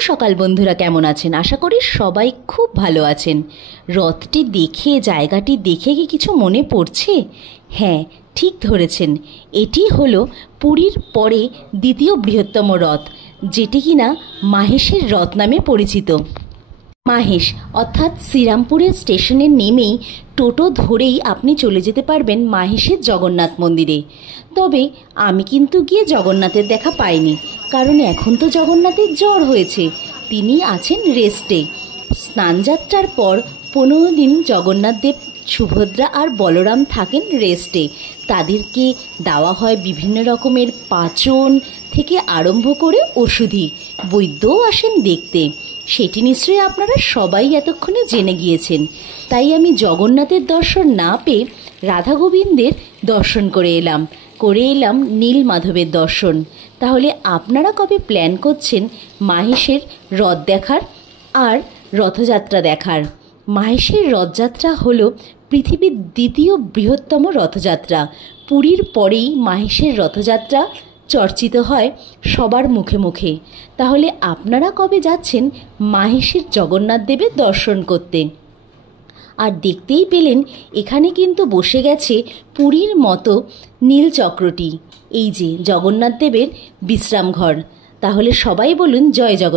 সকাল বন্ধুরা, কেমন আছেন? আশা করি সবাই খুব ভালো আছেন। রথটি দেখে, জায়গাটি দেখে কি কিছু মনে পড়ছে? হ্যাঁ, ঠিক ধরেছেন। এটি হলো পুরীর পরে দ্বিতীয় বৃহত্তম রথ, যেটি কিনা মাহেশের রথ নামে পরিচিত। মাহেশ অর্থাৎ শ্রীরামপুরের স্টেশনে নেমেই টোটো ধরেই আপনি চলে যেতে পারবেন মাহেশের জগন্নাথ মন্দিরে। তবে আমি কিন্তু গিয়ে জগন্নাথের দেখা পাইনি, কারণ এখন তো জগন্নাথের জ্বর হয়েছে, তিনি আছেন রেস্টে। স্নানযাত্রার পর 15 দিন জগন্নাথ দেব, সুভদ্রা আর বলরাম থাকেন রেস্টে। তাদেরকে দেওয়া হয় বিভিন্ন রকমের পাচন থেকে আরম্ভ করে ওষুধি। বৈদ্যও আসেন দেখতে। সেটি নিশ্চয়ই আপনারা সবাই এতক্ষণে জেনে গিয়েছেন। তাই আমি জগন্নাথের দর্শন না পেয়ে রাধা গোবিন্দের দর্শন করে এলাম নীল মাধবের দর্শন। তাহলে আপনারা কবে প্ল্যান করছেন মাহেশের রথ দেখার আর রথযাত্রা দেখার? মাহেশের রথযাত্রা হলো পৃথিবীর দ্বিতীয় বৃহত্তম রথযাত্রা। পুরীর পরেই মাহেশের রথযাত্রা চর্চিত হয় সবার মুখে মুখে। তাহলে আপনারা কবে যাচ্ছেন মাহেশের জগন্নাথ দেবের দর্শন করতে? আর দেখতেই পেলেন এখানে কিন্তু বসে গেছে পুরীর মতো নীল চক্রটি, এই যে জগন্নাথ দেবের বিশ্রামঘর। তাহলে সবাই বলুন জয় জগন্নাথ।